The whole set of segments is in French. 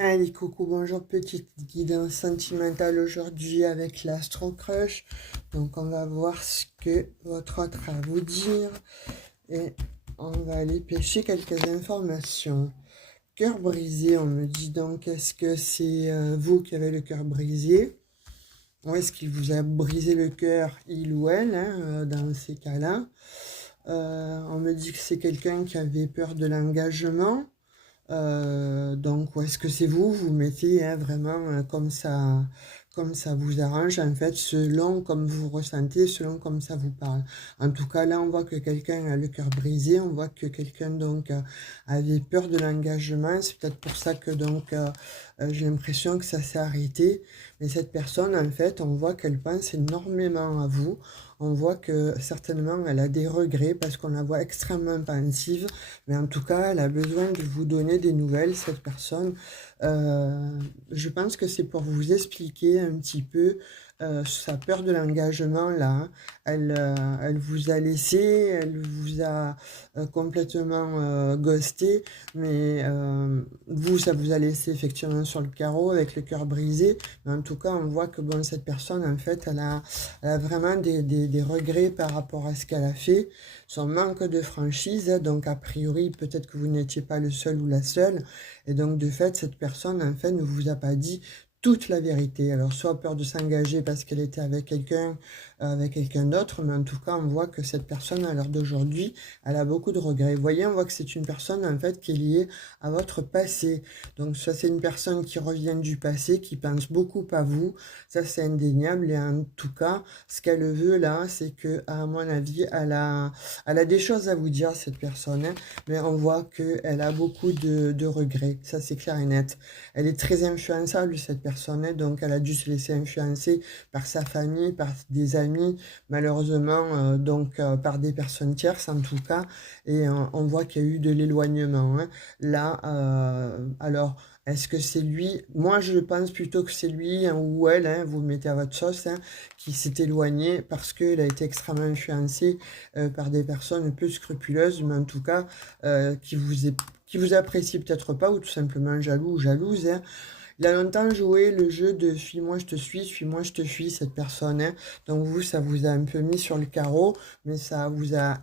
Allez, coucou, bonjour, petite guidance sentimentale aujourd'hui avec l'Astro Crush. Donc, on va voir ce que votre autre a à vous dire et on va aller pêcher quelques informations. Cœur brisé, on me dit donc, est-ce que c'est vous qui avez le cœur brisé? Ou est-ce qu'il vous a brisé le cœur, il ou elle, dans ces cas-là? On me dit que c'est quelqu'un qui avait peur de l'engagement. Donc, ou est-ce que c'est vous, vous mettez vraiment comme ça vous arrange, en fait, selon comme vous ressentez, selon comme ça vous parle. En tout cas, là, on voit que quelqu'un a le cœur brisé, on voit que quelqu'un, donc, avait peur de l'engagement. C'est peut-être pour ça que, donc, j'ai l'impression que ça s'est arrêté. Mais cette personne, en fait, on voit qu'elle pense énormément à vous. On voit que certainement elle a des regrets parce qu'on la voit extrêmement pensive, mais en tout cas elle a besoin de vous donner des nouvelles, cette personne. Je pense que c'est pour vous expliquer un petit peu sa peur de l'engagement là, hein. Elle vous a laissé, elle vous a complètement ghosté, mais vous, ça vous a laissé effectivement sur le carreau avec le cœur brisé. Mais en tout cas, on voit que bon, cette personne, en fait, elle a vraiment des regrets par rapport à ce qu'elle a fait, son manque de franchise. Donc, a priori, peut-être que vous n'étiez pas le seul ou la seule. Et donc, de fait, cette personne, en fait, ne vous a pas dit toute la vérité. Alors, soit peur de s'engager parce qu'elle était avec quelqu'un d'autre, mais en tout cas, on voit que cette personne, à l'heure d'aujourd'hui, elle a beaucoup de regrets. Vous voyez, on voit que c'est une personne, en fait, qui est liée à votre passé. Donc, ça, c'est une personne qui revient du passé, qui pense beaucoup à vous. Ça, c'est indéniable. Et en tout cas, ce qu'elle veut, là, c'est que, à mon avis, elle a des choses à vous dire, cette personne, hein, mais on voit qu'elle a beaucoup de regrets. Ça, c'est clair et net. Elle est très influençable, cette personne, hein, donc elle a dû se laisser influencer par sa famille, par des amis, malheureusement, donc par des personnes tierces en tout cas, et on voit qu'il y a eu de l'éloignement, hein. Là, alors, est-ce que c'est lui? Moi, je pense plutôt que c'est lui, hein, ou elle, hein, vous le mettez à votre sauce, hein, qui s'est éloigné parce qu'il a été extrêmement influencé par des personnes peu scrupuleuses, mais en tout cas, qui vous apprécient peut-être pas, ou tout simplement jaloux ou jalouse, hein. Il a longtemps joué le jeu de suis-moi, je te suis-moi, je te fuis, cette personne, hein. Donc vous, ça vous a un peu mis sur le carreau, mais ça vous a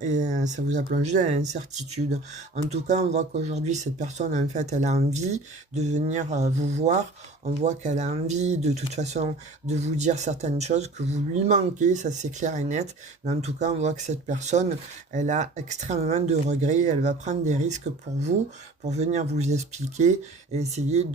plongé dans l'incertitude. En tout cas, on voit qu'aujourd'hui, cette personne, en fait, elle a envie de venir vous voir. On voit qu'elle a envie, de toute façon, de vous dire certaines choses que vous lui manquez, ça c'est clair et net. Mais en tout cas, on voit que cette personne, elle a extrêmement de regrets. Elle va prendre des risques pour vous, pour venir vous expliquer et essayer de